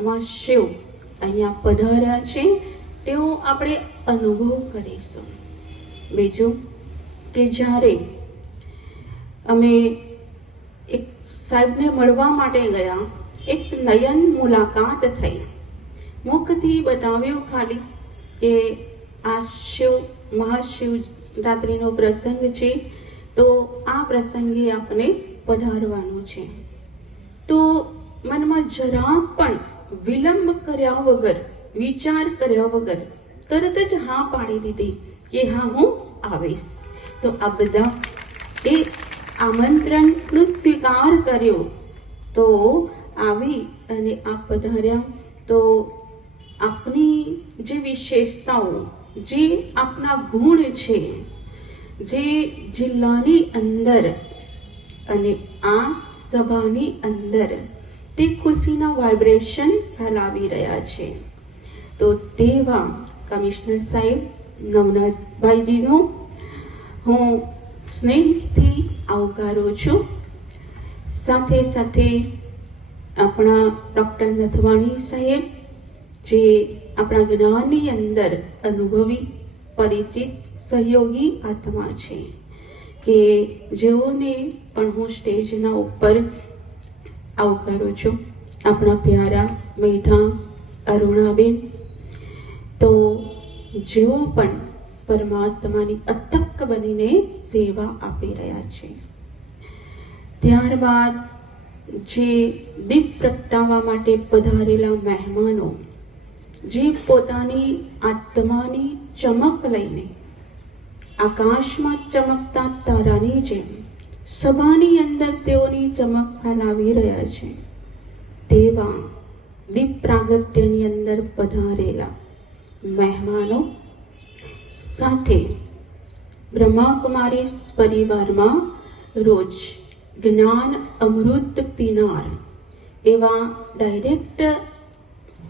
પરમાત્મા શિવ અહીંયા પધાર્યા છે તેવો આપણે અનુભવ કરીશું. બીજું કે જ્યારે અમે એક સાહેબને મળવા માટે ગયા, એક નયન મુલાકાત થઈ, મુખથી બતાવ્યું ખાલી કે આ શિવ મહાશિવરાત્રિનો પ્રસંગ છે, તો આ પ્રસંગે આપણે પધારવાનું છે. તો મનમાં જરાક પણ વિલંબ કર્યા વગર, વિચાર કર્યા વગર તરત જ હા પાડી દીધી કે હા હું આવીશ. તો આ બધા એ આમંત્રણનો સ્વીકાર કર્યો, તો આવી અને આ પધાર્યા. તો આપની જે વિશેષતાઓ, જે આપના ગુણ છે, જે જિલ્લાની અંદર અને આ સભાની અંદર તે ખુશીના વાઇબ્રેશન ફેલાવી રહ્યા છે. તો તેવા કમિશનર સાહેબ નવનાથભાઈજીનો હું સ્નેહથી આવકારું છું. સાથે સાથે આપણા ડૉક્ટર નથવાણી સાહેબ, જે આપણા જ્ઞાનની અંદર અનુભવી, પરિચિત, સહયોગી આત્મા છે, કે જેઓને પણ હું સ્ટેજના ઉપર આવકારું છું. આપણા પ્યારા મીઠા અરુણાબેન, તો જેઓ પણ પરમાત્માની અથક બનીને સેવા આપી રહ્યા છે. ત્યારબાદ જે દીપ પ્રગટાવવા માટે પધારેલા મહેમાનો, જે પોતાની આત્માની ચમક લઈને આકાશમાં ચમકતા તારાની જેમ સભાની અંદર તેઓની ચમક ફેલાવી રહ્યા છે, તેવા દીપ પ્રાગટ્યની અંદર પધારેલા મહેમાનો સાથે બ્રહ્માકુમારી પરિવારમાં રોજ જ્ઞાન અમૃત પીનાર એવા ડાયરેક્ટ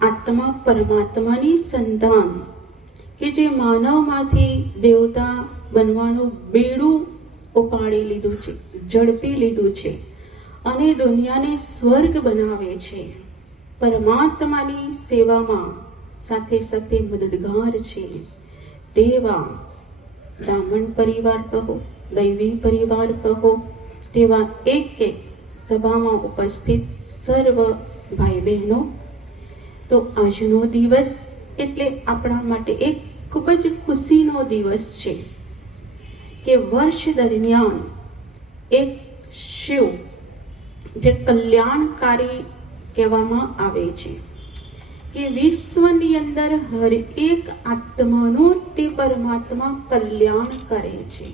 આત્મા પરમાત્માની સંતાન, કે જે માનવમાંથી દેવતા બનવાનું બેડું ઉપાડી લીધું છે, ઝડપી લીધું છે અને દુનિયાને સ્વર્ગ બનાવે છે, પરમાત્માની સેવામાં સાથે સાથે મદદગાર છે, તેવા બ્રાહ્મણ પરિવાર કહો, દૈવી પરિવાર કહો, તેવા એક સભામાં ઉપસ્થિત સર્વ ભાઈ બહેનો. તો આજનો દિવસ એટલે આપણા માટે એક ખૂબ જ ખુશીનો દિવસ છે કે વર્ષ દરમિયાન એક શિવ, જે કલ્યાણકારી કહેવામાં આવે છે, કે વિશ્વની અંદર હર એક આત્માનું તે પરમાત્મા કલ્યાણ કરે છે.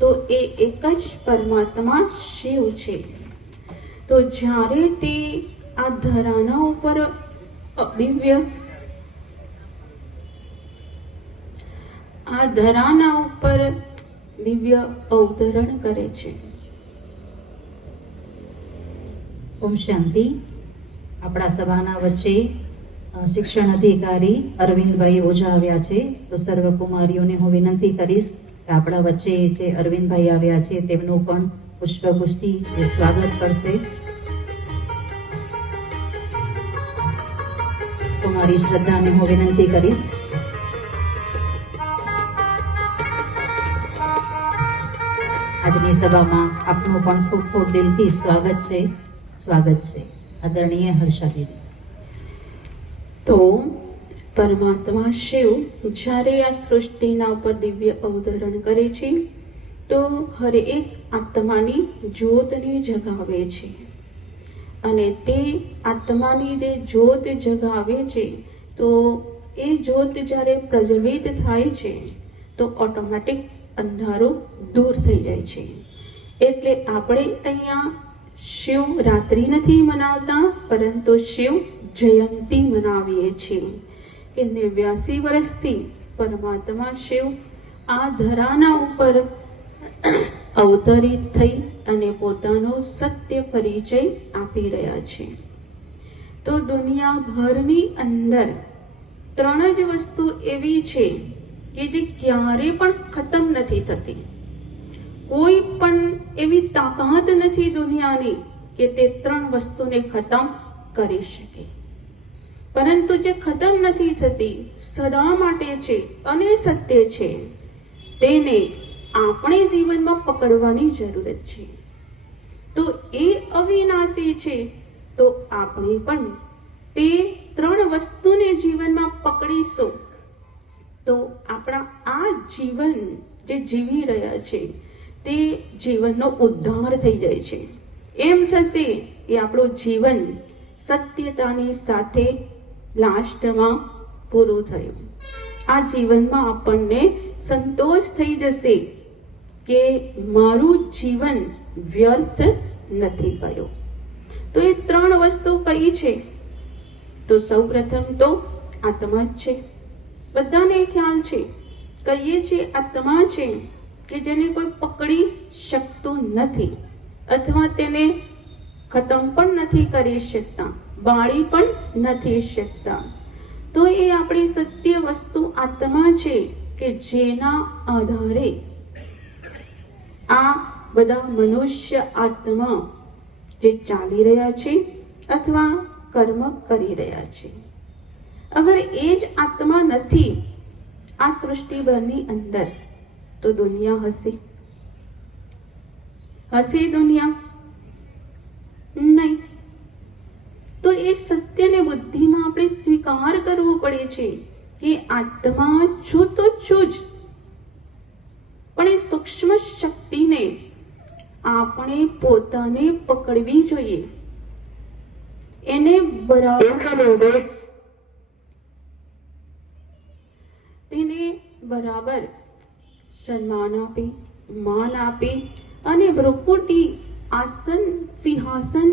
તો એ એક જ પરમાત્મા શિવ છે. તો જ્યારે તે આ ધરાના ઉપર દિવ્ય અવતરણ કરે છે. ઓમ શાંતિ. આપણા સભાના વચ્ચે શિક્ષણ અધિકારી અરવિંદભાઈ ઓઝા આવ્યા છે. તો સર્વ કુમારીઓને હું વિનંતી કરીશ કે આપણા વચ્ચે જે અરવિંદભાઈ આવ્યા છે તેમનું પણ પુષ્પગુચ્છથી સ્વાગત કરશે. કુમારી શ્રદ્ધાને હું વિનંતી કરીશ. આજની સભામાં આપનું પણ ખૂબ ખૂબ દિલથી સ્વાગત છે. આદરણીય હર્ષા દીદી. તો પરમાત્મા શિવ જ્યારે આ સૃષ્ટિના ઉપર દિવ્ય અવતરણ કરે છે, તો હર એક આત્માની જ્યોતને જગાવે છે, અને તે આત્માની જે જ્યોત જગાવે છે, તો એ જ્યોત જ્યારે પ્રજ્વલિત થાય છે તો ઓટોમેટિક અંધારું દૂર થઈ જાય છે. એટલે આપણે અહીંયા શિવરાત્રિ નથી મનાવતા, પરંતુ શિવ જયંતી મનાવીએ છીએ કે 89 વર્ષથી પરમાત્મા શિવ આ ધરાના ઉપર અવતરિત થઈ અને પોતાનો સત્ય પરિચય આપી રહ્યા છે. તો દુનિયાભરની અંદર 3 જ વસ્તુ એવી છે કે જે ક્યારે પણ ખતમ નથી થતી. કોઈ પણ એવી તાકાત નથી દુનિયાની કે તે 3 વસ્તુને ખતમ કરી શકે. પરંતુ જે ખતમ નથી થતી, સદા માટે છે અને સત્ય છે, તેને આપણે જીવનમાં પકડવાની જરૂરત છે. તો એ અવિનાશી છે, તો આપણે પણ તે 3 વસ્તુને જીવનમાં પકડીશું તો આપણા આ જીવન જે જીવી રહ્યા છે તે જીવનનો ઉદ્ધાર થઈ જાય છે. એમ થશે કે આપણું જીવન સત્યતાની સાથે લાસ્ટમાં પૂરું થયું. આ જીવનમાં આપણને સંતોષ થઈ જશે કે મારું જીવન વ્યર્થ નથી ગયું. તો એ 3 વસ્તુ કઈ છે? તો સૌપ્રથમ તો આત્મા જ છે. બધાને ખ્યાલ છે, કહીએ છીએ આત્મા છે કે જેને કોઈ પકડી શકતું નથી અથવા તેને ખતમ પણ નથી કરી શકતા, બાળી પણ નથી શકતા. તો એ આપણી સત્ય વસ્તુ આત્મા છે કે જેના આધારે આ બધા મનુષ્ય આત્મા જે ચાલી રહ્યા છે અથવા કર્મ કરી રહ્યા છે. અગર એ જ આત્મા નથી આ સૃષ્ટિભરની અંદર તો દુનિયા હશે? હશે દુનિયા? નહીં. તો એ સત્યને બુદ્ધિમાં આપણે સ્વીકાર કરવો પડે છે કે આત્મા છું તો છું જ, પણ એ સૂક્ષ્મ શક્તિને આપણે પોતાને પકડવી જોઈએ. એને બરાબર સન્માન આપી, માન આપી અને ભ્રુકુટી આસન સિંહાસન